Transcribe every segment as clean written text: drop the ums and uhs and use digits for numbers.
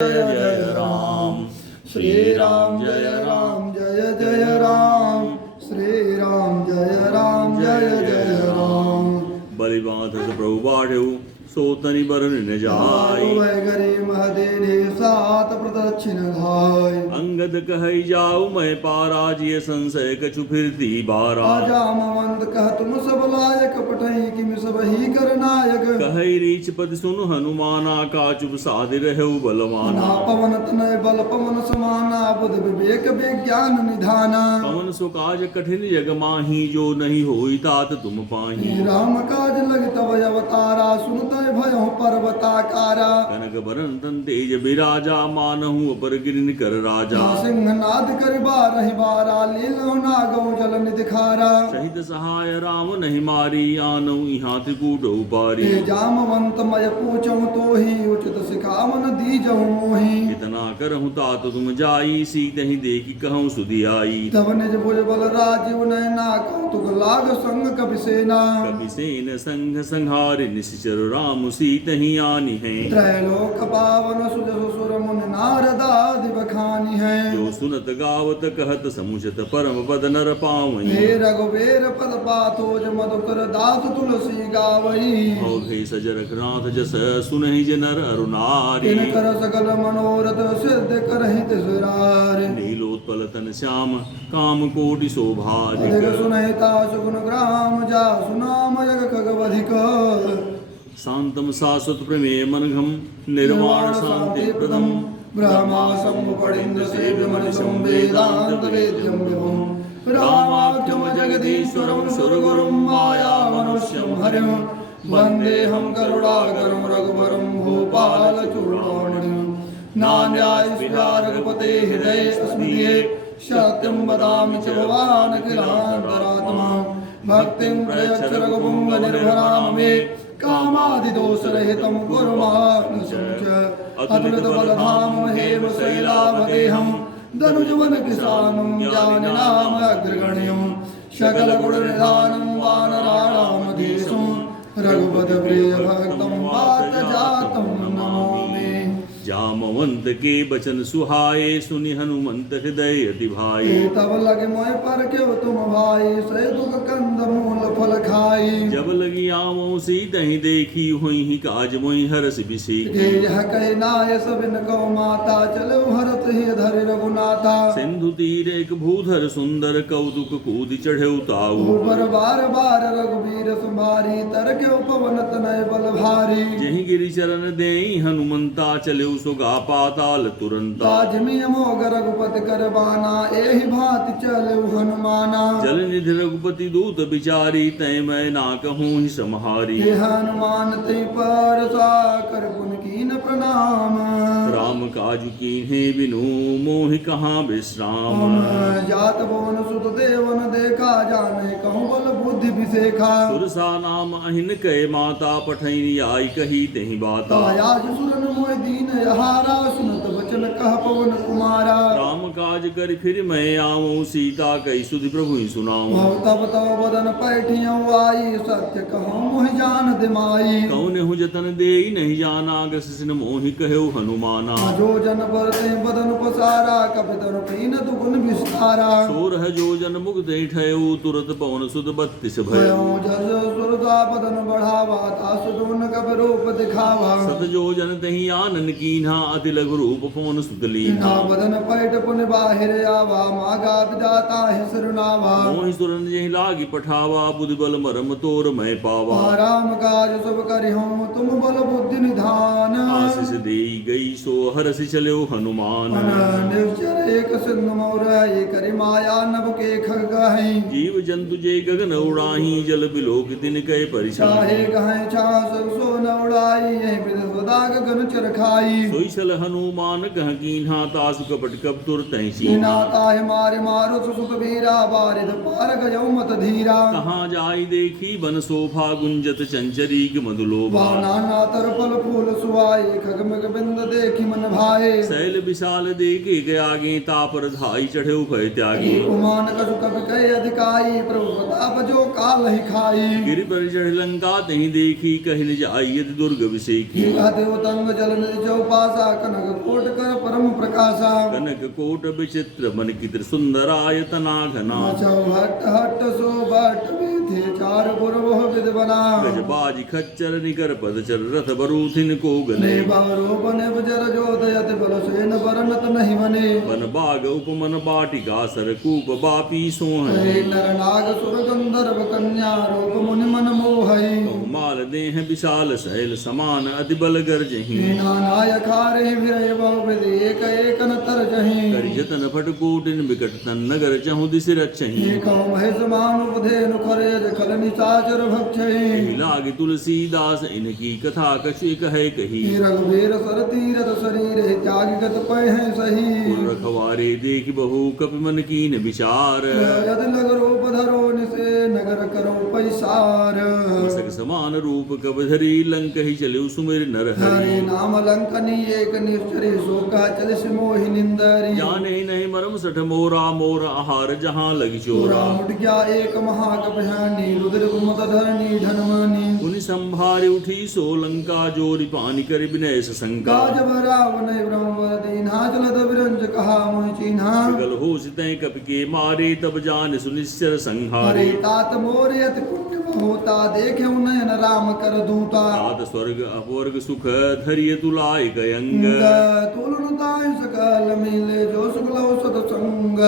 जय जय राम श्री राम जय राम जय जय राम श्री राम जय राम जय जय राम। बलिबाध प्रभु बाढ़ सोतनि बरन न जाय गरी महदेने सात प्रदक्षिण धाय। अंगद कहई जाऊ मैं पाराजिय संशय कछु फिरती बारा। जामवंत कह तुम सब लायक पठई किम सब ही कर नायक। कहई रीच पद सुन हनुमाना का चुप साधि रहु बलवाना। पवन तनय बल पवन समाना बुध विवेक विज्ञान निधाना। पवन सो काज कठिन जग माही जो नहीं होई तात तुम पाही। राम काज लग तव अवतारा सुनत भयो पर्वताकारा। कनक बरन तन तेज बिराजा मानहु अपर गिरिन कर राजा। सिंह नाद कर बारहि बारा लीलो नागौ जल निधि खारा। सहित सहाय राम नहीं मारी आनऊ यहाँ त्रिकूट उपारी। जामवंत मय पूछऊँ तो ही उचित सिखावन दीजहु मोहि। इतना करहु तात तुम जाई सीत ही देखी कहूँ सुधि आई। तब निज भुज बल राजीव नयना कौतुक लाग संग कपि सेना। कपि सेन संघ संहारि निश्चर राम सीत ही आनी है। त्रैलोक पावन सुजस सुर मुनि नारदादि बखानी है। जो सुनत गावत कहत समुचत परम पद नर पावई। हे रघुवीर पद पाथोज मधुकर दास तुलसी गावई। भय सजरख नाथ जस सुनहि ज नर अरुनारी। तिन कर सकल मनोरथ सिद्ध करहि तिसरार। नीलोत्पल तन श्याम काम कोटि शोभारि। अधिक सुनहिता सुगुण ग्राम जा सुनाम जग खगवधिक। शांतम शाश्वत प्रमेय मनघम निर्वाण शांति प्रदम। ब्रह्मा शंभु फणीन्द्र सेव्य मणिशं वेदांत वेद्यं विभुं। रामाख्यं जगदीश्वरं सुरगुरुं माया मनुष्यं हरिं। वन्देऽहं करुणाकरं रघुवरं भूपाल चूडामणिं। नान्यायस्या रघुपते हृदये अस्मिन् सत्यं वदामि च भवान् अखिलान्तरात्मा। भक्तिं प्रयच्छ रघुपुंग निर्भरां मे। कामादिदोषरहितं कुर्मानुसं च। अतुलित बलधाम हेम शैलाभदेहं। धनुजवन किसानं ज्ञानिनाम अग्रगण्यं। सकल गुण निधानं वानराणां धीशं। रघुपति प्रिय भक्तं वात जातं नमामि। जामवंत के बचन सुहाए सुनि हनुमंत हृदय अति भाए। तब लगे मोय पर क्यों तुम भाई से दुख कंद मूल फल खाई। जब लगी आवो सीत ही देखी हुई ही काज मोहि हरस बिसी। यह कह नाय सबिन कौ माता चलो हरत ही धरि रघुनाथा। सिंधु तीर एक भूधर सुंदर कौतुक कूद चढ़े ताऊ। ऊपर बार बार रघुवीर संभारी तर के पवन तनय बल भारी। जहि गिरि चरण देई हनुमंता चले सुगा पाताल तुरंता। ताजमी मोग रघुपति करबाना एहि भांति चले हनुमाना। जल निधि रघुपति दूत बिचारी तय मैं ना कहूँ ही समहारी। हे हनुमान ते पर साकर पुन कीन प्रणाम। राम काजु कीन्हे बिनु मोहि कहाँ विश्राम। जात भवन सुत देवन देखा जाने कहूँ बल बुद्धि विशेखा। सुरसा नाम अहिन कय माता पठैनी आई कही तेहि बाता। आज सुरन मोय दीन यहारा सुनत वचन कह पवन कुमारा। राम काज कर फिर मैं आऊँ सीता कई सुधि प्रभु ही सुनाऊँ। तब तब बदन पैठियों आई सत्य कहूँ मोह जान दिमाई। कौन हूँ जतन देई नहीं जाना गसिन मोहि कहो हनुमाना। जो जन बरते बदन पसारा कपितर पीन दुगुन विस्तारा। सोरह जो जन मुग्ध ठयो तुरत पवन सुत 32 भयो। जस सुरता बदन बढ़ावा ता सुदुन कप रूप दिखावा। सत जो जन तहि आनन कीन्हा अति लघु रूप पवन सुत लीन्हा। बदन पैठ पुन बाहिर आवा मागा विदाता है सरनावा। मोहि सुरन जहि लागी पठावा बुद्धि बल मरम तोर मैं पावा। राम काज सब करिहूँ तुम बल बुद्धि निधान। आशीष देई गई सो हरसि चलो हनुमान। निश्चर एक सिंधु मोर एक करि माया नभ के खगहि। जीव जंतु जे गगन उड़ाही जल बिलोक दिन कय परिछाहि। चाहे कहें छास सो न उड़ाई यही विद सदा गगन चरखाई। सोई छल हनुमान कह कीन्हा तासु कपट कब तुर तैसी नाता है मारे मारो सुत वीरा बारिद पार गयो मत धीरा कहाँ जाई देखी बन शोभा गुंजत चंचरी मधुलोभा नाना तर फल फूल सुवाए खगमग बिंद देखी मन भाए शैल विशाल देखे के आगे तापर धाई चढ़े भय त्यागी उमान कसु कवि कहे अधिकाई प्रभु प्रताप जो काल ही खाई गिरि पर चढ़ लंका तही देखी कहि निज आयत दुर्ग विषेखी देव तंग जल निधि चौपासा कनक कोट कर परम प्रकाशा कनक कोट विचित्र मन की सुंदरायतना घना हट हट सो भट थे चार पुरवो विद बना गजबाजी खच्चर निकर पद चर रथ बरूथिन को गने बारो बने बजर जो दयत बल सेन बरनत नहीं बने बन बाग उपमन बाटिका सरकूप बापी सोहन नर नाग सुर गंधर्व कन्या रूप मुनि मन मोहई माल देह विशाल शैल समान अति बल गर्जहि नानाय खारे विरय बहुविध एक एक न तर जहि कर जतन फट कोटिन विकट तन नगर चहु दिस रक्षहि एक महेश मानु धेनु खरे खल निशाचर भक्षहि लागे तुलसीदास इनकी कथा कछे कहे कही रघुवीर सर तीरथ शरीर त्याग गत पै है सही रखवारे देख बहु कप मन कीन विचार यद नगरो पधरो निसे नगर करो पैसार मसक समान रूप कब धरी लंक ही चले सुमिर नर हरे हरि नाम लंकनी एक निश्चरी सो कह चल मोहि निंदरी जाने नहीं मरम सठ मोरा मोर आहार जहाँ लगी चोरा चोरा मुट गया एक महाकपहानी रुद्र कुमत धरणी धनवानी उनि संभारी उठी सो लंका जोरी पानी कर विनय शंका काज रावण ब्रह्म दीन्हा चलत विरंज कहा मोहि चिन्हा गल हो सितै कपि के मारे तब जान सुनिश्चर हरे संहारे तात मोरे अति पुण्य होता देखे नयन राम कर दूता तात स्वर्ग अपवर्ग सुख धरिय तुलाय गयंग तुलन ताय सकल मिले जो सुगल सतसंग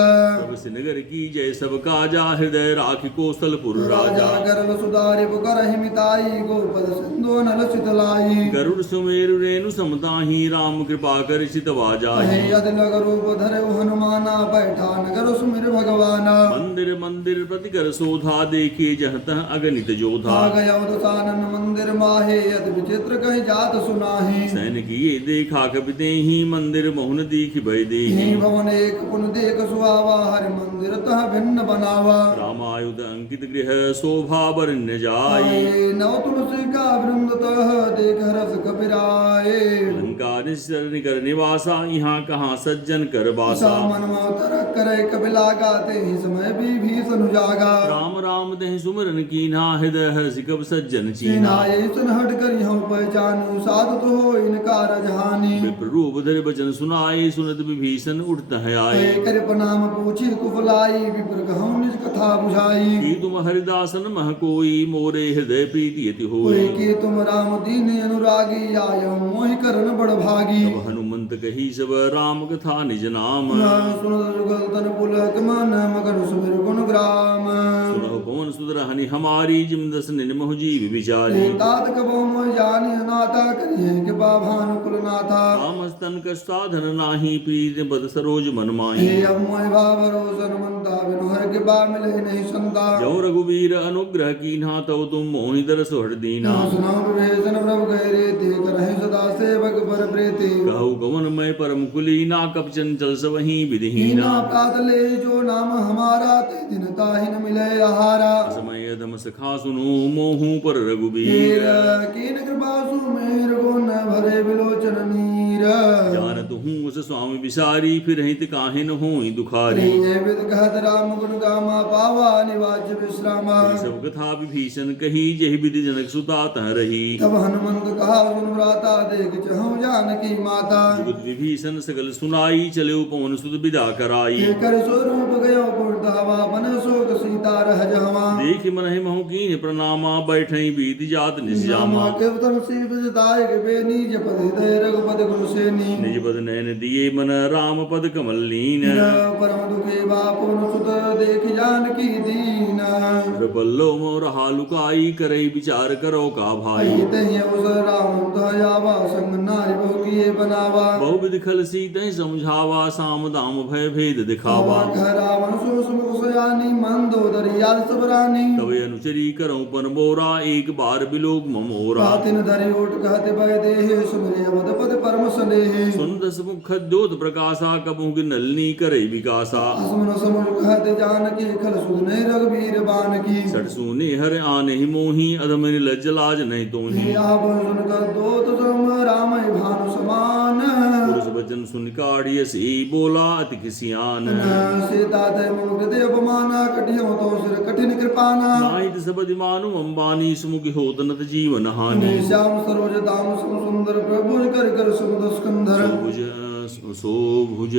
सब सिनगर की जय सब काजा हृदय राखि कौशलपुर राजा राजा गरल सुधारि पुकर हिमिताई गोपद सिंधु नल शीतलाई गरुड़ सुमेरु रेणु समताहि राम कृपा कर चित वाजाहि यदि नगर रूप धरे हनुमाना बैठा नगर सुमिर भगवाना मंदिर मंदिर प्रतिकर शोधा देखिए जह तह अगणित जोधा गया दसानन मंदिर माहे यदि विचित्र कहीं जात सुनाही सैन किए देखा कपिते ही मंदिर मोहन दीख भय देहि ही भवन एक पुन देख सुहावा हरि मंदिर तह भिन्न बनावा रामायुध अंकित गृह शोभा बरण्य जाय आए नव तुलसी का वृंद तह देख रस कपिराए लंका निश्चर निकर निवासा यहाँ कहाँ सज्जन कर बासा मन तर करे कपिला गाते ही समय भी भीषण जागा राम राम दह सुमरन कीन्हा हृदय हर्ष कब सज्जन चीन्हा चीनाए सुन हट कर यहूं पहचानू साधु तो हो इनका रजहानी विप्र रूप धर बचन सुनाए सुनत विभीषण उठत है आए कर प्रणाम पूछी कुफलाई विप्र कहूं निज कथा बुझाई की तुम हरिदासन मह कोई मोरे हृदय प्रीति यति होय कोई की तुम राम दीन अनुरागी आयो मोहि करण बड़ भागी तब हनुमंत कही सब राम कथा निज नाम सुन जुगल तन पुलक मन मगन सुमिर गुण ग्राम सुनहु पवन सुदर हनि हमारी जिम दस निमहु जीव विचारी तात कबो मोहि जानि अनाथा करिए के बाभानुकुल नाथा रामस्तन कष्टाधन नाही प्रीत बद सरोज मन माही हे अब मोहि भावरो सनमंता बिनु हर के बा मिले नहीं संता जौ रघुवीर अनुग्रह कीन्हा तव तुम मोहि दरस हर दीना सुनो विभीषण प्रभु गहरे ते करहि सदा सेवक पर प्रीति कहु गमन मय परम कुलीना कप चंचल सवही विधिहीना हीना प्रात ले जो नाम हमारा ते दिन ताहि न मिले आहारा समय धम सखा सुनो मोहू पर रघुबीर हीर कीन कृपा सुमेर गुण भरे विलोचन नीर जानत हूँ उस स्वामी विसारी फिर हित काहिन होई दुखारी प्रिय विद कहत राम गुण गामा पावा निवाच विश्रामा सब कथा विभीषण कही जहि विधि जनक सुता तह रही तब हनुमंत कहा सुन भ्राता देख चहु जानकी माता जुगत विभीषण सकल सुनाई चले पवन सुत विदा कराई कर स्वरूप गयो पुरधावा बन शोक सीता रह जहवा देख मन महु कीन प्रणामा बैठई बीत जात निश्यामा केवतन सीत जताय के बेनी जपद हृदय रघुपति गुण सेनी निज पद नयन दिए मन राम पद कमल लीन परम दुखे बापुन सुत देख जानकी दीन बल्लो मोर हालुकाई करई विचार करो का भाई तहि अवसर राम दयावा संग नारी बहु किए बनावा बहुविध खल सीत समझावा साम दाम भय भेद दिखावा कह रावण सो सुमुख सयानी मंदोदरी याल सबरानी तवे अनुचरी करो पर मोरा एक बार बिलोक ममोरा रातिन धरि ओट कहते भय देहे सुमरे अवध पद परम स्नेह सुन दस मुख द्योत प्रकाशा कबहु की नलनी करे विकासा असमन समुझ कहत जानकी खल सुने रघुवीर बान की सठ सूने हर आने ही मोही अधम लज्ज लाज नहीं तोही आप सुन कर दोत सम राम भानु समान पुरुष वचन सुन काढ़िय सी बोला अति किसियान सीता तय मुग्ध अपमाना कटियों तो सिर कठिन कृपाना नाहित सबदि मानु अंबानी सुमुखि होत नत जीवन हानि श्याम सरोज दाम सुंदर प्रभु कर कर सुमद स्कंधर सोभुज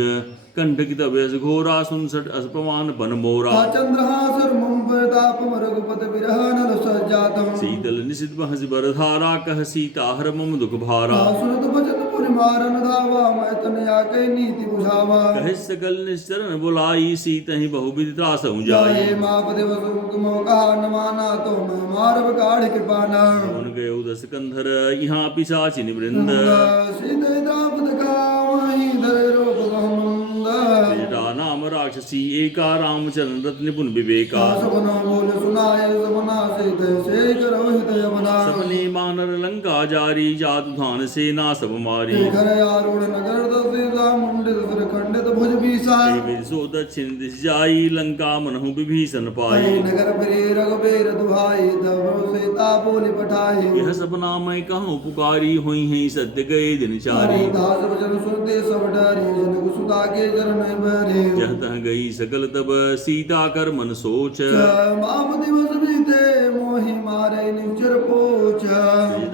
कंठ की तबेस घोरा सुनसठ असपमान बन मोरा चंद्रहासर मुंबताप रघुपत विरह नल सज्जातम शीतल निशित बहस बरधारा कह सीता हर मम दुख भारा सुनत भजन पुर मारन धावा मैं तन आके नीति बुझावा कह सकल निश्चरण बुलाई सीतहि बहुविध त्रास जाई जाए माप दिवस मुकमो कहा न माना तो मैं मारव काढ़ कृपाना उन गए उदस कंधर यहाँ पिशाचिन वृंद सीते दापद का वहीं धर रूप गहुनंद तेरा नाम राक्षसी एका रामचरण रत्न निपुण विवेका सपना बोल सुनाए सपना से करो हितय बना सपने मानर लंका जारी जादू धान सेना सब मारी घर आरूढ़ नगर दसीता मुंडित सिर खंडित भुज बीसा सो दक्षिण दिश जाई लंका मनहु विभीषण पाई नगर फिरे रघुबीर दुहाई तब सीता बोली पठाई यह सपना मैं कहूँ पुकारी हुई है सत्य गए दिन चारी दास वचन सुनते सब डरे जनक सुता के चरण बरे जह तह गई सकल तब सीता कर मन सोच माप दिवस बीते मोहि मारे निचर पोच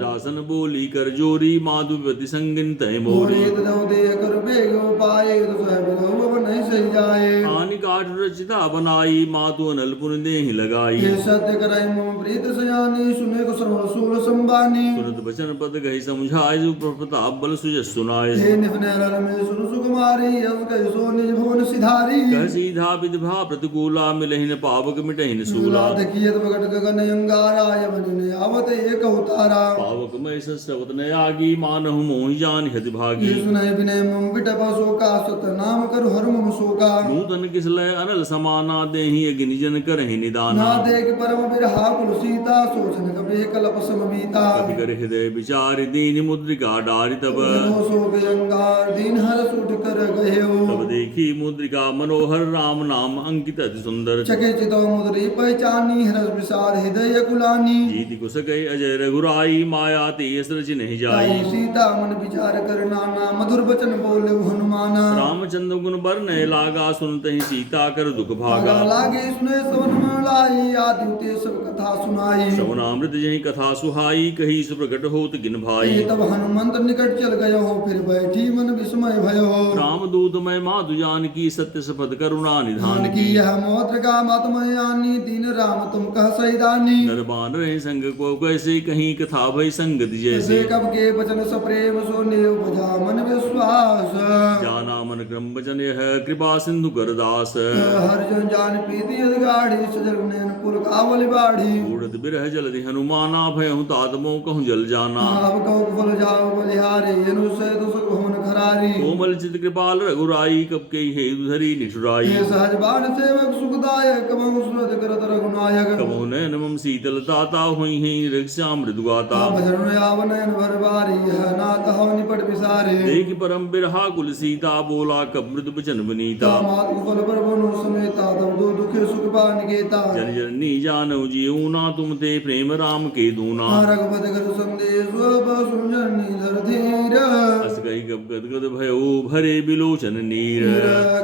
दासन बोली कर जोरी माधुपति संगिन तय मोरी मोरे दो दे कर बेग पाए तो सब रघुव नहीं सही जाए आनि काठ रचिता बनाई मातु अनल पुन देहि लगाई ये सत्य कराई मोह प्रीत सयानी सुने को सर्व सूल संबानी सुनत बचन पद गही समझाय प्रताप बल सुजस सुनाय हे निफने रल में सुन सुकुमारी अस कहि सो निज भुवन सिधारी कह सीधा विधभा प्रतिकूला मिलहिन पावक मिटहिन सूला देखिए तो प्रकट गगन अंगारा यमन ने आवत एक उतारा पावक मय सवत न आगी मानहु मोहि जान हति भागी ये सुनाई बिनय मम बिटप शोका सत नाम कर हर मम शोका नूतन किसलय अनल समाना देहि अग्नि जन करहि निदाना ना देख परम बिरहा कुल सीता सोचन कबे कलप सम बीता कपि कर हृदय विचार दीन मुद्रिका डारि तब दो शोक अंगार दीन हर सुट कर गयो तब देखी मुद्रिका मनोहर राम नाम अंकित अति सुंदर चके चितो मुद्री पहचानी हरस विसार हृदय कुलानी जीति कुश गए अजय रघुराई माया तेस रचि नहीं जाई ताई सीता मन विचार कर नाना मधुर वचन बोले हनुमाना रामचंद्र गुण बरनय लागा सुनतहि सीता कर दुख भागा लागे सुने सवन मलाई आदित्य सब कथा सुनाई श्रवणामृत जहि कथा सुहाई कही सुप्रकट होत गिन भाई ये तब हनुमंत निकट चल गयो हो फिर बैठी मन विस्मय भयो रामदूत मैं माधु जान की सत्य सपथ करुणा निधान धान की यह मोत्र का मतमयानी दीन राम तुम कह सैदानी नरबान रहे संग को कैसे कहीं कथा भई संगति जैसे जैसे कब के वचन सप्रेम सो नेव बजा मन विश्वास जाना मन क्रम वचन यह कृपा सिंधु करदास हर जन जान प्रीति यदि गाढ़ी सजल नयन पुर कावल बाढ़ी उड़द बिरह जलधि हनुमाना भयहु तातमो कहूँ जल जाना अब कहो फल जाओ बलिहारे यनु से तो सुख होन खरारी कोमल चित कृपाल रघुराई कब के हे धरी निठुराई ये सहज बाण सेवक सुखदायक मम सुरत करत रघुनायक कबो नयन मम शीतल ताता हुई है रक्षा मृदुगाता भजन आवनयन भर बारी यह नाथ हव निपट विसारे देख परम बिरहा कुल सीता बोला कब मृदु वचन बनीता मात कुफल पर बनो समेता तब दो दुखे सुख पान गेता जन जननी जानऊ जीऊना तुम ते प्रेम राम के दूना रघुपति कर संदेश सुन धर धीर अस कही कब गदगद भयो भरे बिलोचन नीर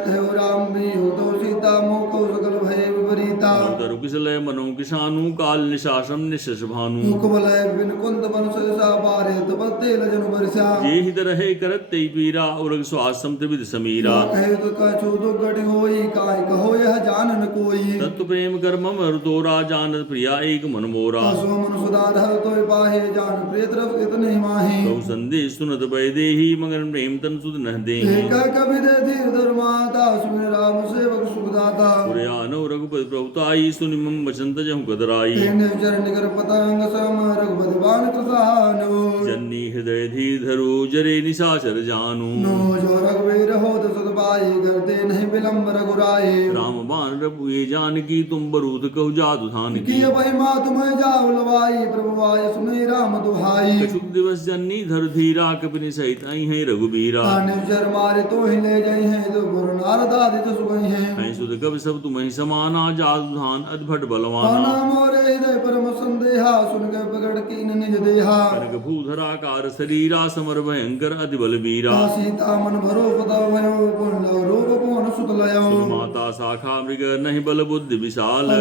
कहो राम भी हो तो सीता मोह को सकल भय विपरीता तरु किसलय मनो किसानु काल निशासम निशस भानु मुख बलय बिन कुंत बन सहसा पारे तब तेल जन बरसा जे हित रहे करत ते पीरा उरग स्वासम त्रिविध समीरा कहे तो कछु दुर्गति होई काय कहो यह जानन कोई तत्व प्रेम कर मम तोरा जानत प्रिया एक मन मोरा सो मन सुधाधर तो पाहे जान प्रिय तरफ इतने माही बहु संदेश सुनत भय देही मगन प्रेम तन सुध न दे एक कवि दे धीर धर्माता सुन राम सेवक सुखदाता पुरयानो रघुपति रघुपति प्रभुताई सुनि मम वचन तजहु गदराई तेने चरण निकर पतंग सम रघुपति बाण कृतानु जन्नी हृदय धीर धरो जरे निशाचर जानू नो जो रघुवीर हो सत पाई करते नहीं विलंब रघुराई राम बाण रघु ये जानकी तुम बरूथ कहु जादु धान की की महिमा तुम्हें जाऊ लवाई प्रभु आय सुने राम दुहाई कछुक दिवस जन्नी धर धीरा कपिनि सहित आई है रघुबीरा निजर मारे तो ही ले गई हैं तो गुरु नारद आदि तो सुगई हैं हैं सुध कवि सब तुम्हें समाना जादु धान अद्भट बलवाना नाम और हृदय परम संदेहा सुन के पकड़ कीन निज देहा कनक भूधराकार शरीरा समर भयंकर अति बलबीरा सीता मन भरो पदा भयो पुण्य रूप पुन सुत लयो सुन माता शाखा मृग नहीं बल बुद्धि विशाल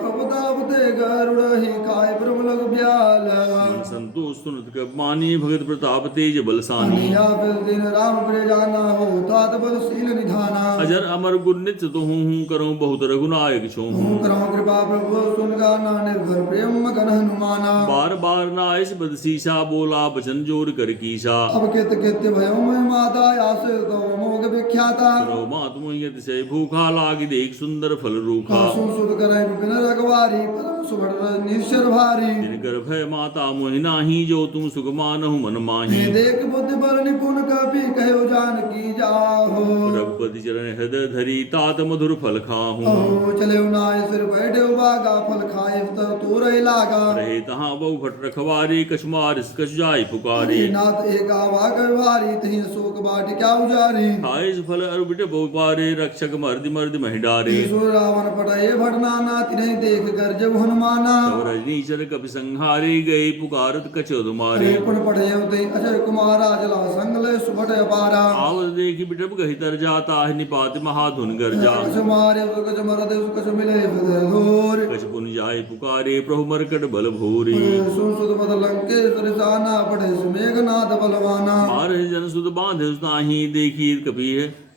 प्रभुतापते गरुड़ ही काय प्रभु लग ब्याल मन संतोष सुनत कब मानी भगत प्रताप तेज बलसानी अनिया फिर दिन राम प्रिय जाना हो तात बल शील निधाना अजर अमर गुण नित्य तो हूँ करूँ बहुत रघुनायक छो हूँ करो कृपा प्रभु सुन गाना निर्भर प्रेम मगन हनुमाना बार बार नायस बद शीशा बोला बचन जोर कर कीशा अब कित कित भयो मैं माता आस तो मोग विख्याता करो मात मोहियत से भूखा लाग देख सुंदर फल रूखा सुसुद करे बिन रखवारी परम सुभट निश्चर भारी जिनकर भय माता मोहिना ही जो तुम सुख मानहु मन माही देख बुद्धि बल निपुण कपि कहो जान की जाहो रघुपति चरण हृदय धरी तात मधुर फल खाहूँ ओ चले नाय सिर बैठे बागा फल खाए तो रहे लागा रहे तहाँ बहु भट रखवारे कछुमार कछु जाय पुकारे नाथ एक आवा भारी तही शोक बाट क्या उजारी खाए फल अरुबिट बहु पारे रक्षक मर्दि मर्दि महिडारे ईश्वर रावण पटाए भटनाना तिन्हें देख कर जब हनुमाना तब रजनीचर कपि संहारे गए पुकारत कछु तुम्हारे पुन पढ़े ते अजय कुमारा जला संगले सुभट अपारा आवत देखी बिटप गहि तर जाता है निपात महाधुन गर्जा कछ मारे कछ मरदे कछ मिले हृदय घोर कछ पुन जाय पुकारे प्रभु मरकट बल भूरी सुन सुद मद लंकेश्वर जाना पढ़े मेघनाथ बलवाना मार जन सुध बांधे उसनाही देखी कपि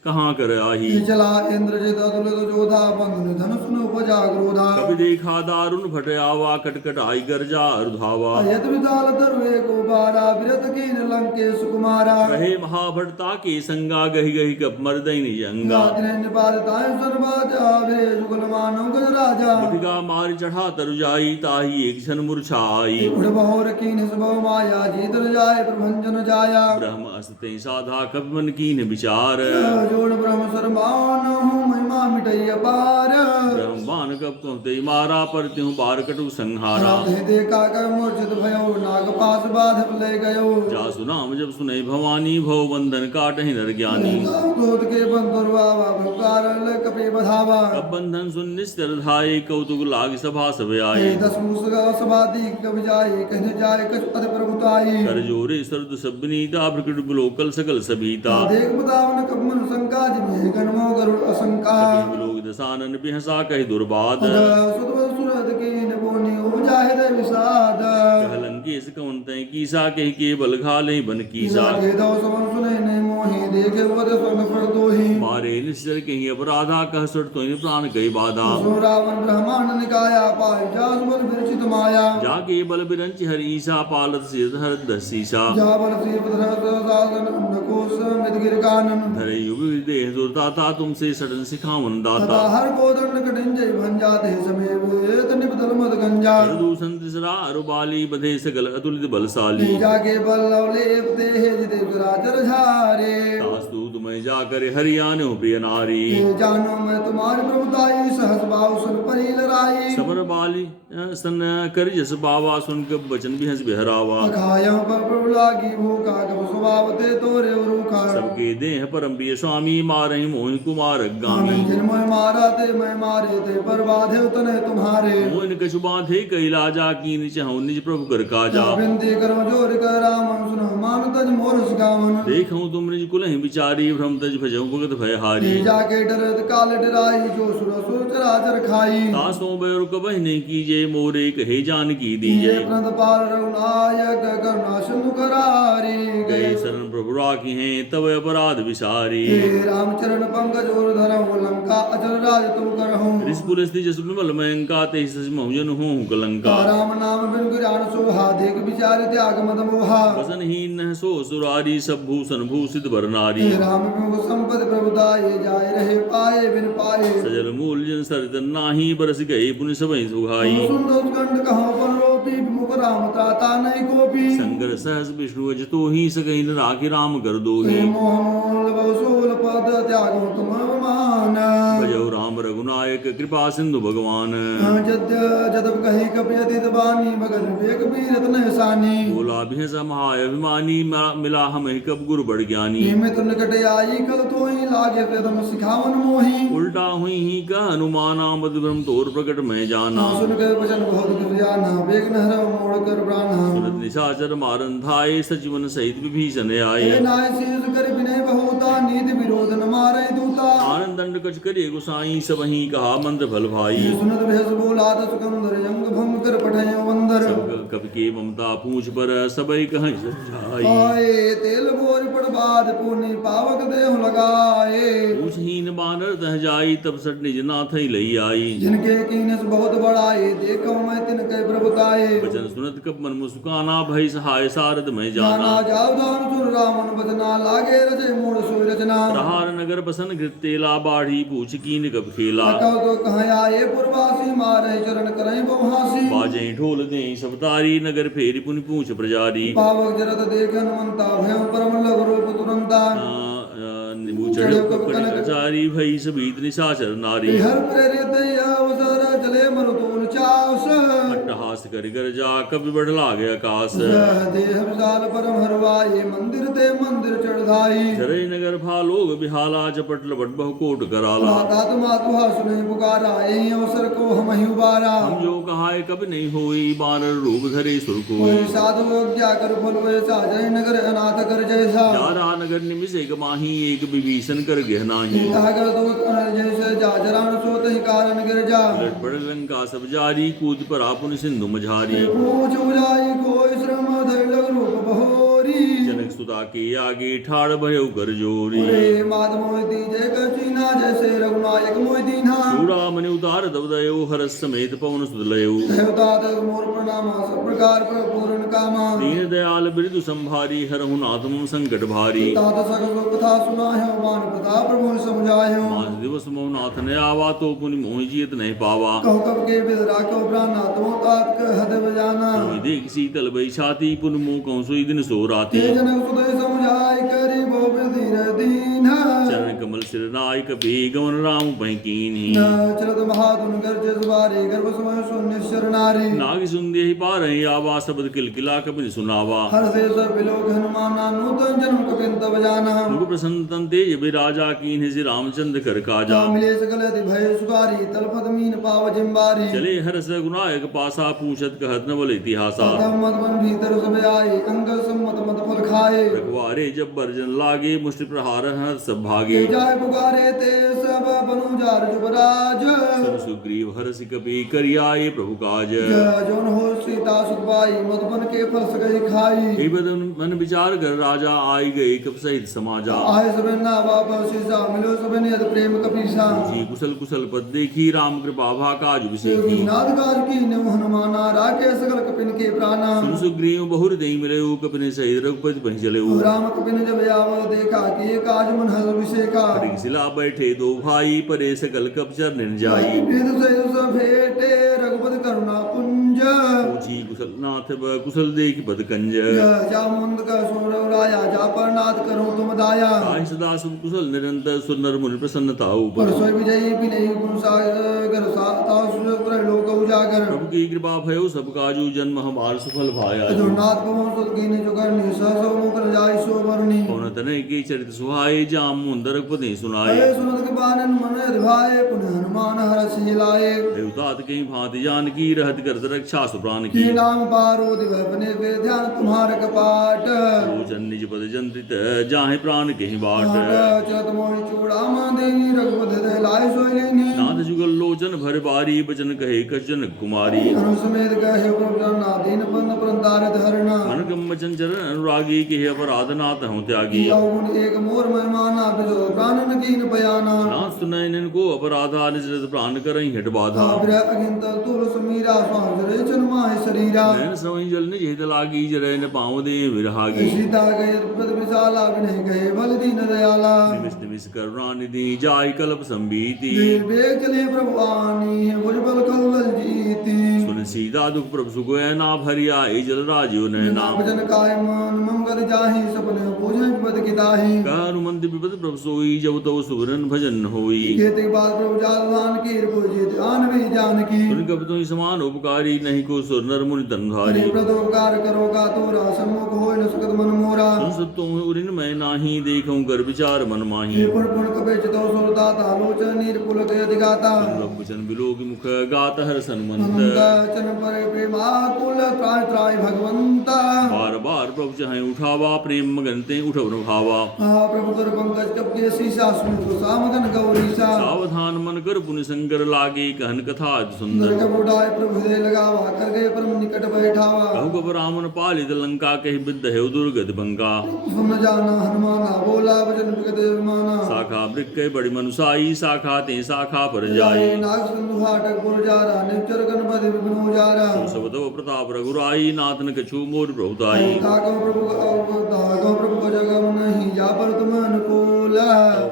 कहाँ कर आही चला इंद्रजित अतुलित जोधा बंधु धनुष न उपजा क्रोधा कपि देखा दारुण भट आवा कटकट आई गर्जा अरुधावा यत विदाल तरुए को बारा विरत कीन लंकेश कुमारा रहे महाभटता के संगा गहि गहि कप मर्दय निज अंगा गात्र निपालताय सर्वाजा वे जुगल मानव गज राजा मुटिका मार चढ़ा तरु जाई ताही एक क्षण मूर्छा आई उड़ बहोर कीन सबो माया जीतन जाय प्रभंजन जाया ब्रह्म असते साधा कपि मन कीन विचार जोड़ ब्रह्म सरमान हूँ महिमा मिटई अपार ब्रह्मान कब कहते मारा पर त्यों बार कटु संहारा राधे देखा कर मूर्छित भयो नाग पास बाध ले गयो जासु नाम जब सुने भवानी भव बंधन काटहि नर ज्ञानी दूत के बंधुरवा भकार कपे बधावा कब बंधन सुन निस्तर धाये कौतुक लाग सभा सब आए दस मुसगा सबादी कब जाए कहने जाए कछ पद प्रभुताई कर जोरे सरद सबनीता प्रकट बुलोकल सकल सभीता देख बतावन कब मन शंका जिन्हें गणमो गरुड़ असंका लोग दसानन बिहसा कहि दुर्बाद सुत सुरत के नबोनी उपजाहे दे विषाद कहलंकेश कवन तय कीसा कहि केवल घाले बन कीसा के दो समन सुने ने मोहि देखे वद सन फर दोही मारे निश्चर कहीं अपराधा कह सुट तो प्राण गई बाधा सो रावण ब्रह्मांड निकाया पाई जास बल विरचित माया जाके बल बिरंच हर ईसा पालत सिर हर दसीसा जा बल श्री पदर साधन अंडकोश मिदगिर कानन धरे युग देह दुर्दाता तुमसे सटन सिखावन दाता हर कोदंड कटिंजय भंजाते समय वेत निपतल मद गंजा दूषण तिसरा अरुबाली बधे सकल अतुलित बलशाली जाके बल लेपते हे जिते विराजर झारे तास्तु तुम्हें जाकर हरियाणो प्रिय नारी जानो मैं तुम्हारी प्रभुताई सहस बाहु सुन परी लड़ाई सबर बाली सन कर जस बावा सुन कब बचन भी हंस बिहरावा अघायम पर प्रभु लागी भूखा कब स्वभावते तोरे रूखा सबके देह परम प्रिय स्वामी मारहि मोहि कुमार गामी जिन मोह मारा ते मैं मारे ते पर बाधे उतने तुम्हारे मोहन कछु बांधे कैलाजा की निचहु निज प्रभु कर काजा विनती करो जोर कर रामन सुनो मान तज मोर सिकावन देखूं तुम निज कुलहि विचारी भ्रम तज भजऊ भगत भयहारी जाके डरत काल डराई जो सुर सुर चराचर खाई तासों बैर कबहि नहीं कीजे मोरे कहे जान की दीजे प्रद पाल रघुनायक करुणा सिंधु करारी गए शरण प्रभु राखी हैं तब अपराध विसारी हे रामचरण पंकज और धरहु लंका अचल राज तुम करहु रिसपुलिस जस विमल मयंका ते सच महुजन हो कलंका राम नाम बिन गुजान सोहा देख विचार त्याग मद मोहा वसन हीन सो सुरारी सब भूषण भूषित वर नारी हे राम विमुख संपद प्रभुता बुलाए जाए रहे पाए बिन पाए सजल मूल जन सरित नाही बरस गए पुण्य सबहि सुहाई सुन कंड कहो पर रोपी मुख राम त्राता नहीं कोपी संगर सहस विष्णु अजतो ही सकहि न राखी राम कर दोही मोह मूल बहुसूल पद त्यागो तुम मान भजौ राम रघुनायक कृपा सिंधु भगवान जदब कही कपियति बानी मगर विवेक बीरत नहसानी बोला भिहस महाय अभिमानी मिला हम कब गुरु बड़ ज्ञानी निमित निकट आई कल तो ही लागे प्रथम सिखावन मोही उल्टा हुई ही का हनुमाना मद ब्रह्म तोर प्रकट में जाना सुन कर वचन बहुत गिर जाना बेग नहर मोड़ कर प्राणा सुनत निशाचर मारन थाए सचिवन सहित विभीषण आए हे नाय शीस कर विनय बहुता नीति विरोध न मारे दूता आनंद दंड कच करे गुसाई सब ही कहा मंद फल भाई सुनत भेष बोला सुकंदर जंग भंग कर पठय वंदर सब कवि के ममता पूछ पर सबई कहीं समझाई आए तेल बोर पड़ बाद पुनि पावक देह लगाए पूछहीन बानर तह जाई तब सट निज नाथ ही लई आई जिनके कीनस बहुत बड़ाए देखो मैं तिनके प्रभुताए वचन सुनत कब मन मुस्काना भई सहाय सारद में जाना जाना जाओ दान सुर रामन बजना लागे रचे मोड़ सोई रचना प्रहार नगर बसन घृत तेला बाढ़ी पूछ कीन कब खेला कहो तो कहाँ आए पुरवासी मारे चरण करें बहुहासी बाजे ढोल दे सब तारी नगर फेरी पुनि पूछ प्रजारी पावक जरत देख हनुमंता भयं परम लघु रूप तुरंता निबू चढ़ कनकचारी भई सबीत निशाचर नारी हर प्रेरित अवसर चले मरुतोन चावस अट्टहास कर कर जा कवि बढ़ लागे आकाश देह विशाल परम हरवाए मंदिर ते मंदिर चढ़ाई चरई नगर भालोग बिहाला चपट लपट बहु कोट कराला माता तुमा सुने पुकारा यही अवसर को हम ही उबारा हम जो कहाए कभी नहीं होई बानर रूप धरे सुर को कोई साधु क्या कर फल वैसा जय नगर अनाथ कर जैसा जारा नगर निमिष एक माही एक विभीषण कर गहनाही सागर दूत अनल जैसे जा जरान सोत ही कारण गिर जा लट पड़ लंका सब जारी कूद पर आपुन सिंधु मझारी पूछ उजाई कोई श्रम धर लग रूप बहोरी जनक सुता के आगे ठाड़ भयो कर जोरी रे माद मोहिती जय कर चीना जैसे रघुनायक मोहिदीना चूड़ामणि उतार दबदयो हरस समेत पवन सुदलयो देवता तक मोर प्रणाम सब प्रकार पर पूर्ण कामा दीन दयाल बिरदु संभारी हरहु नाथ मम संकट भारी तात सगल कथा सुना है मान प्रताप प्रभु समझाए पांच दिवस मोह नाथ ने आवा तो पुनि मोहि जीत नहीं पावा कहो कब के बिदरा को प्राणा तुम तात के हद बजाना मोहि देख शीतल बई छाती पुन मुंह कहूँ सुई दिन सो राती ते जनक सुदय समझाए करी बो बिधीर दीन चरण कमल सिर नाय कपि गमन राम पै कीन्ही चलत महाधुन गर्ज जबारे गर्भ समय शून्य शरणारी नाग सुंदे ही पार आवा शब्द किलकिला कपिन सुनावा हर से सब विलोक हनुमाना नूतन जन्म कपिंत बजाना मुख प्रसन्न तन तेज विराजा कीन्हि श्री रामचंद्र कर काजा मिले सकल अति भय सुखारी तलपत मीन पाव जिम्बारी चले हरस गुनायक पासा पूछत कहत न बोले इतिहासा मत बन भीतर सब आए अंगल सम्मत मत फल खाए रखवारे जब बर्जन लागे मुष्टि प्रहार हर सब भागे जाय पुकारे ते सब बनु जार जुबराज सब सुग्रीव हरस कपि करियाए प्रभु काज जोन हो सीता सुखबाई मत बन के फल सकई खाई हे बदन मन विचार कर राजा आई गए कब सहित समाजा आए सब ना वापस सीसा मिलो सब नियत प्रेम कपीसा जी कुशल कुशल पद देखी राम कृपा भा काज विषेखी नाद काज की ने हनुमाना राखे सकल कपिन के प्राणा सुन सुग्रीव बहुर दई मिले कपिने सहित रघुपति पहि चले राम कपिन जब आवल देखा कि काज मन हल विषेका सिला बैठे दो भाई परे सकल कप चरण जाई विद सहित सब भेटे रघुपति करुणा पुंज पूछी कुशल नाथ कुशल देख पद कंज जा मुंद का सुर राया जा पर नाथ करो तुम दाया ताहि सदा शुभ कुशल निरंतर सुनर मुनि प्रसन्नता ऊपर पर सोई विजयी बिनई गुण सागर साता सुर लोक उजागर प्रभु की कृपा भयो सब काजू जन्म हमार सुफल भाया नाथ पवन सुत कीने जो करनी सहसो मुकर जाय सो वरनी पवन तनय के चरित सुहाए जाम मुंदर पति सुनाए अरे सुनत के बानन मन भाए पुनः हनुमान हरस हिलाए देवतात कहीं भांति जान की रहत करत रक्षा सुप्राण की की नाम पारो दिवह बने वे ध्यान तुम्हारे कपाट लोचन निज पद जंत्रित जाहे प्राण कहीं बाट चत मोहि चूड़ाम देवी रघुपति दे लाय सोई लेनी नाथ जुगल लोचन भर बारी दुआरी बचन कहे कछ जनक कुमारी अनुसमेत कहे प्रभु नादीन बंद परंतारित हरना मन कम वचन चरण अनुरागी के अपराध नाथ हूँ त्यागी यौन एक मोर मेहमाना बिजो प्राणन कीन बयाना नाथ सुनय निनको अपराधा निजरत प्राण करई हट बाधा आब्र अगिंत तुल समीरा स्वाजरे जन्माय शरीरा नैन श्रवण जल निज हित लागी जरय न पाँव दे विरहागी सीता गए पद विशाला विनय गए बल दीन दयाला निमिष निमिष करुणा निधि जाय कल्प संबीति बेग चले प्रभु आनी है भुजबल कल्वल जीती सुन सीता दुख प्रभु सुगोय ना भरिया ए जल राजियो नैना भजन काय मन मंगल जाहि सपने पूजन पद किताहि हनुमंत विपद प्रभु सोई जब तव सुवरन भजन होई केते बाद प्रभु जान की पूजे ध्यान भी जानकी सुन कब तुम समान उपकारी नहीं को सुर नर मुनि तनधारी हरि प्रदोपकार करो का तोरा सम्मुख होय न सकत मन मोरा सुन सत तुम उरिन मैं नाही देखूं कर विचार मन माही पुर पुर कबे चितो सुरदाता लोचन निर्पुल के अधिगाता वचन बिलोक मुख गात हर सन्मंत अनंत चन पर प्रेमाकुल त्राय त्राय भगवंता बार बार प्रभु चाहे उठावा प्रेम मगनते उठव भावा प्रभु कर पंकज कब के शीशा सुन सामगन गौरीसा सावधान मन कर पुनि संकर लागे कहन कथा अति सुंदर नरक बुढ़ाए प्रभु दे लगावा कर गए परम निकट बैठावा कहु कब रामन पालित लंका कहि विद्ध है दुर्गत बंका सुन जाना हनुमाना बोला वचन विगत विमाना शाखा वृक्ष बड़ी मनुसाई शाखा ते शाखा पर जाई नाग सिंधु हाटक पुर जारा निचर गणपति विष्णु जारा सब तव प्रताप रघुराई नाथन कछु मोर प्रभुताई ताको प्रभु को जगह नहीं जा पर तुम अनुकूल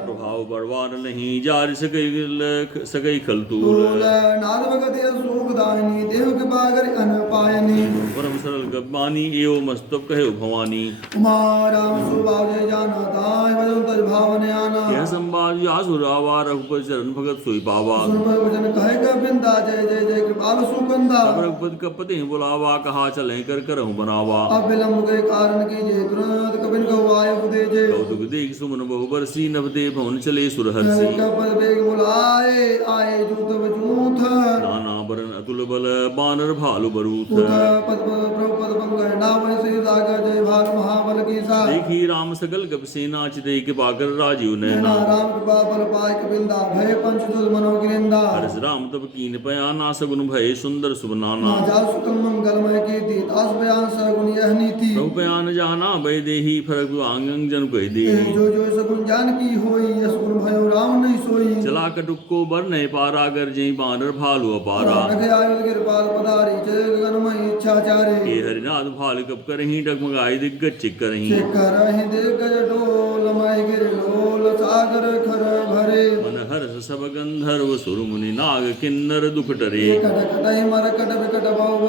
प्रभाव बड़वान नहीं जार सकई खलतूल नाद भगत सुखदायनी देव के बागर अनपायनी परम सरल गब्बानी एव मस्तक कहे भवानी उमा राम सुभाव जय जाना ताय भजन तज भावन आना यह संवाद आसुर आवा रघुपति चरण भगत सोई पावा सुन भजन कहे गोविंदा जय जय जय कृपाल सुकंदा अब रघुपति कपते बुलावा कहा चले कर करहु बनावा अब विलंब के कारण की जय तुरंत कबिन को आय दे जय कौतुक देख सुमन बहु बरसी नभते भवन चले सुरहर्षि कपल बेग बुलाए आए जूत वजूथ नाना बरन अतुल बल बानर भालु बरूथ उठ पद प्रभु पद पंकज नाम श्री सागर जय भार महाबल की सा देखी राम सकल कप सेना चिते के पाकर राजीव नैना नैना राम कृपा बल पाय कबिंदा भय पंचदुल मनोगिरिंदा हर्ष राम तब कीन पयाना सगुन भय सुंदर सुबनाना जा सुकल मंगलमय कीर्ति दास बयान सगुन यह नीति प्रभु पयान जाना भय देही फरक आंगन जन कह दे जो जो सगुन जान की होई यस गुण भयो राम नहीं सोई चला कटुक को बर नहीं पारा कर जई बानर भालु अपारा रखे आयुध कृपाल पधारी जय गगनमय इच्छा चारे हे हरिनाथ भाल कप करही डगमगाई दिग्गज चिक करही शेखर ही दिग्गज डोल मय गिर लोल सागर खर भरे मन हर्ष सब गंधर्व सुर मुनि नाग किन्नर दुख टरे कट कटहि मर कट विकट भव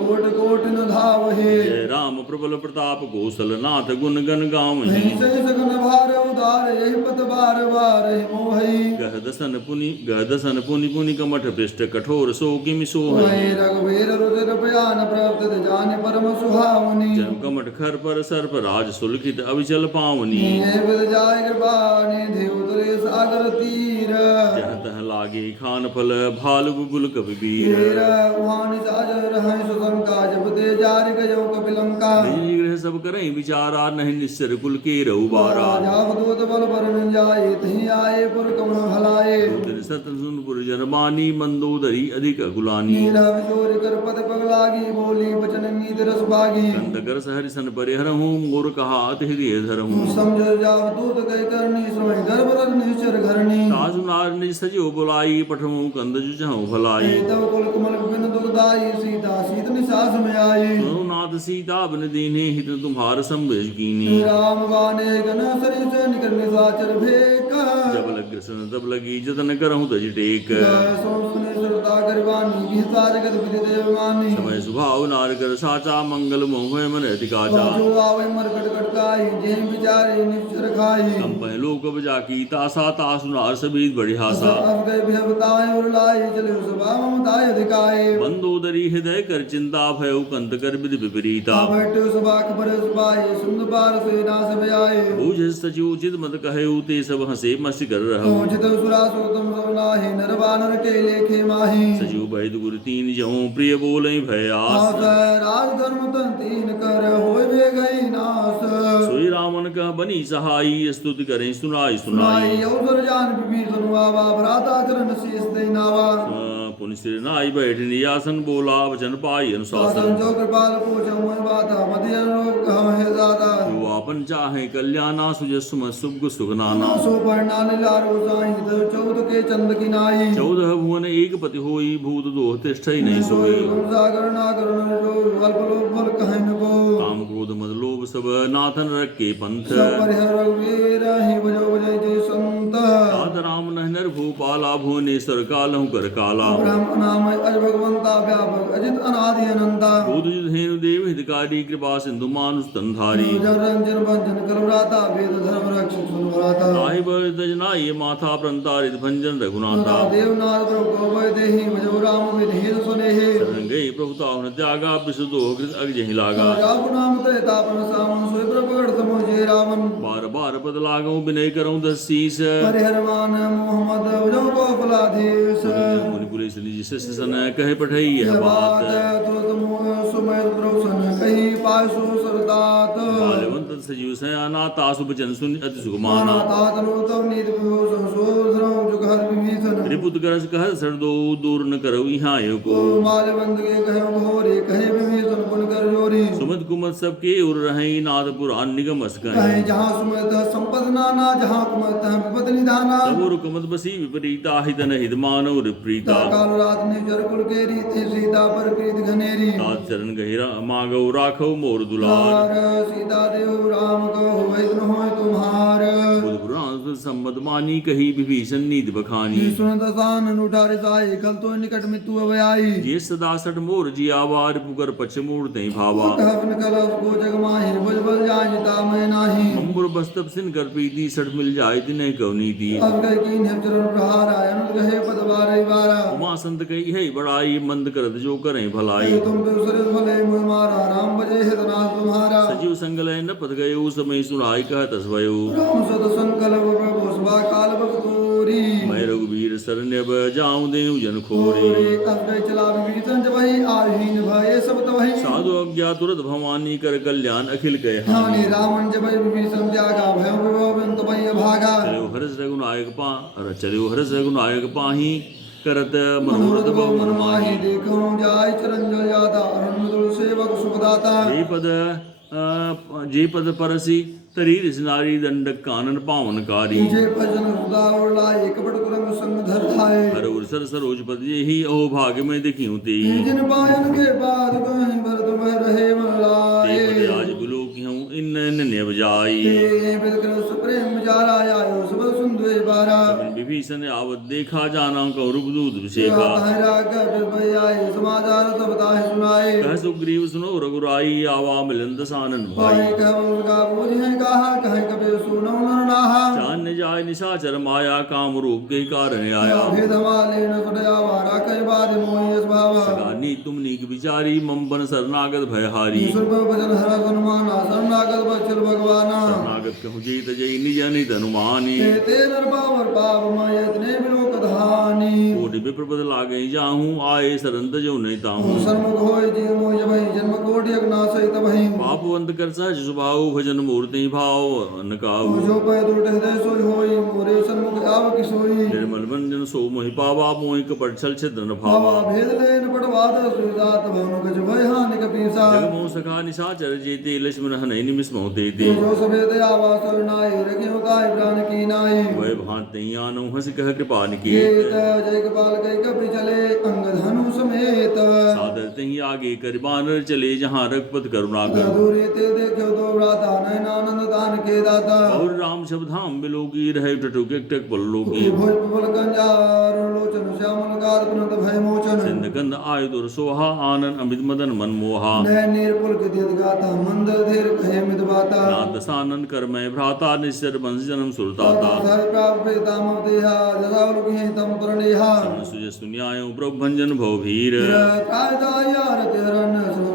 कोट कोट न धावहे जय राम प्रबल प्रताप कौशल नाथ गुण गण गावही नहीं से सगन भार उदार यही पत बार बार मोहई गहदसन पुनि पुनि कमठ पृष्ठ कठोर सो किमि सोहई वही रघुवीर रुधिर बयान प्रवृत्त जाने परम सुहावनी जन कमठ खर पर सर्प राज सुलखित अविचल पावनी ये विद जाय कृपानि देव तुरे सागर तीर जह तह लागे खान फल भालु बुबुल कपिबीर तीर उहानि साजर रहै सुशंका जब ते जारि गयो कपिलंका निज गृह सब करई विचारा नहीं निश्चर कुल के रहुबारा राजा दूत बल बरन जाए तही आए पुर कमण हलाए सतसुनपुर जनमानी मंदोदरी अधिक अकुलानी नीला विजोर कर पद पग लागी बोली बचन नीत रस बागी कंदकर सहरि सन परिहरहूँ मोर कहा अति हृदय धरहूँ समझ जाव दूत गए करनी समय गर्भ रस निश्चर घरनी ताजु नार निज सजियो बुलाई पठमु कंद जुझहु भलाई तव कुल कमल बिन दुर्दाई सीता सीत निसास में आई सुनो नाथ सीता बन दीने हित तुम्हार संवेश कीनी राम बाने गण सरिस निकर निसाचर भेक जब लग सन तब लगी जतन करहूँ तज टेक सुने सुरता गरिबानी गीतार गत विधि देव मानी समय सुभाव नार कर साचा मंगल मोह मन अधिकाचा जो आवे मरकट कटकाई जे विचारे निश्चर खाई हम पहलो कब जाकी तासा तासु नार सभी बड़ी हासा अब गए बिहबताए और लाई चले सभा ममताय अधिकाए मंदोदरी हृदय कर चिंता भय कंत कर विधि विपरीता बैठो सभा खबर सभाए सुंद पार सेना सब आए बूझ सचिव चित मत कहे ते सब हंसे मस्त कर रहो जित सुरा सुतम सब नाहि नर बानर के लेखे माही सचिव वैद गुरु तीन जहूँ प्रिय बोले भय आस राज धर्म तन तीन कर होय बे गई नास सोई रामन कह बनी सहाई स्तुति करें सुनाई सुनाई सुनाई अवसर जान विभीषण आवा भ्राता चरण शीस दे नावा पुनि सिर नाई बैठ नियासन बोला वचन पाई अनुशासन शासन जो कृपाल पूछ मैं बात मति अनुरूप कहो है दाता जो आपन चाहे कल्याणा सुजस्म सुख सुखनाना सो पढ़ना लीलारो साई तो चौद के चंद की नाई 14 भुवन एक पति होई भूत दोह तिष्ठ ही नहीं सोई सागर ना करुण जो अल्प लोभ फल कहे न को काम क्रोध मद लोभ सब नाथन रखे पंथ सब परिहर रघुवीर ही बजो बजय जय संत आद राम नहनर भूपाला भुवनेश्वर कालहु कर काला ब्रह्म नाम अज भगवंता व्यापक अजित अनादि अनंता बोध धेनु देव हितकारी कृपा सिंधु मानुष तंधारी रंजन भंजन कलव्राता वेद धर्म रक्षक सुनव्राता साहिब दजनाय माथा प्रंतारित भंजन रघुनाथा देवनाथ प्रभु गोवै देहि भजो राम विधेय सुनेहि रंगे प्रभुतावन त्यागा विशुद्धो कृत अग्जहि लागा राम नाम ते तापन सामन सोई प्रगट तमोजे रावण बार बार पद लागो विनय करऊं दस शीस परिहर मान मोहम्मद भजो को फलाधीश मुनि पुलिस निज शिष्य सन कहे पठई यह बात तुरत मोह सुमय प्रभु सन कही पासो सरदात बालवंत सजीव सयाना तासु बचन सुन अति सुगमाना तातनु तव नीति विभो संशोधन जुगहर विभीषण रिपुत करस कह सरदो दूर न करऊ यहाँ को माल्यवंत के कहे घोरे कहे विभीषण पुन कर जोरी सुमत कुमत सबके उर रहे नाथ पुराण निगम अस्कन कहे जहाँ सुमत संपद नाना जहाँ कुमत विपद निधाना तबोर कुमत बसी विपरीता हितन हित मानव प्रीता काल रात ने जर कुल के रीति सीता पर प्रीत घनेरी तात चरण गहिरा मागौ राखौ मोर दुलार सीता देव राम कहो वैद्य हो तुम्हार बुध पुराण संबद मानी कही विभीषण नीति बखानी सुन दसान उठारे साई कल तो निकट मृत्यु अब आई जे सदा सठ मोर जियावार पुकर पछ मूर्त भावा कहन कलश को जग माहि बुझ बल जाहिता मैं नाही अंबुर बस्तब सिन कर प्रीति सठ मिल जाय तिन्ह कवनी दी अब गए कीन है चरण प्रहार आयन कहे पद बारे बारा उमा संत कही है बड़ाई मंद करत जो करें भलाई तुम दूसरे भले मुझ मारा राम बजे है तना तुम्हारा सजीव संगलय न पद गये उस समय सुनाई कह तस्वयो राम सद संकल्प प्रभु सभा काल बखतोरी मैं रघुवीर शरण्य जाऊं देव जन खोरे अब गए चला विभीषण जब वही आहीन भय सब तो वही साधु अज्ञा तुरत भवानी कर कल्याण अखिल कह हानि रावण जब विभीषण त्यागा भय विभव भय भागा चलो हरस रघुनायक पा अरे चलो हरस रघुनायक पाही करत मनोरथ बहु मन माही देखो जाय चरण जल जाता अरुण सेवक सुखदाता जे पद परसी तरीर नारी दंडक कानन पावनकारी जे भजन हृदा और लाए कपट कुरंग संग धर थाए हर उर सरोज पद ही ओ भाग्य में देखियो ते जिन पायन के बाद कहीं भरत में रहे मन लाए पद आज बुलो की हूँ इन नेव जाई बिलकर प्रेम जारा आयो सब सुंदर बारा विभीषण आवत देखा जाना कौरव दूत विषेखा आए समाचार तब ताहे सुनाए कह सुग्रीव सुनो रघुराई आवा मिलन दसानन भाई भाई कह उनका बोझ है कहा कहे कबे सुनो नर नाहा चान्य जाय निशाचर माया काम रूप के कारण आया भेद हमारे न सुनया वारा कई बाद मोहि स्वभाव सगानी तुम नीक विचारी मम बन शरणागत भयहारी सुरभ भजन हर हनुमान शरणागत बचल भगवाना शरणागत कहु जीत जय निज नित अनुमानी ते नर पावर पाप मयत ने बिलोक धानी कोटि विप्रपद लागे जाहूं आए सरंत जो नहीं ताहूं सन्मुख होय जी मोय भई जन्म कोटि अग्नाशय तबहि पापवंत कर सहज स्वभाव भजन मूर्ति भाव नकाऊ जो पय दुर्ट हृदय सोई होई मोरे सन्मुख आव किसोई निर्मल मंजन सो मोहि पावा मोहि कपट छल छिद्र न भावा भावा भेद लेन पटवाद सुजात भवनु गज भय हानि कपीसा जगमो सखा निशाचर जेते लक्ष्मण हनहि निमिष मोते ते जो सभे दया वासर नाय रखियो काय प्राण की नाय वै भांति आनो हंस कह कृपा ये निकेत जय गोपाल कई कपि चले अंग धनु समेत सादर तही आगे कर बानर चले जहाँ रघुपत करुणा कर दूरी ते देखो दो भ्राता नयन आनंद दान के दाता और राम शब्द धाम बिलोकी रहे टटुक टक पल्लोकी भोज पल कंजार लोचन श्यामल कार पुनत भय मोचन सिंध कंद आयुर सोहा आनंद अमित मदन मनमोहा नयन निर्पुल गदित गाता मंद धीर कहे मित बाता नाथ सानंद कर मैं भ्राता निश्चर वंश जन्म सुरताता हर प्राप्त ताम देहा जदावल की तम प्रणेहा सुजस सुन्यायो प्रभु भंजन भव भीर काय दाया